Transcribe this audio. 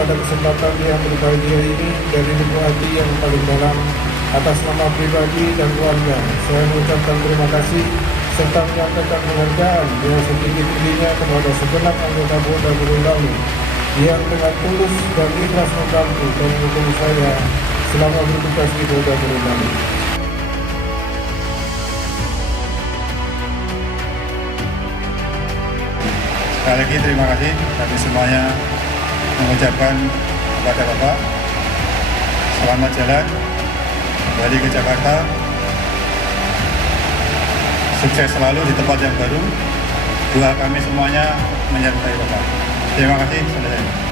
pada kesempatan yang berbahagia ini dari lubuk hati yang paling dalam. Atas nama pribadi dan keluarga, saya mengucapkan terima kasih serta menyampaikan penghargaan yang setinggi-tingginya kepada segenap anggota Polda Gorontalo yang dengan tulus dan ikhlas membantu dan mendukung saya selama bertugas di Polda Gorontalo. Sekali lagi terima kasih kami semuanya mengucapkan kepada Bapak selamat jalan kembali ke Jakarta, sukses selalu di tempat yang baru. Doa kami semuanya menyertai Bapak. Terima kasih.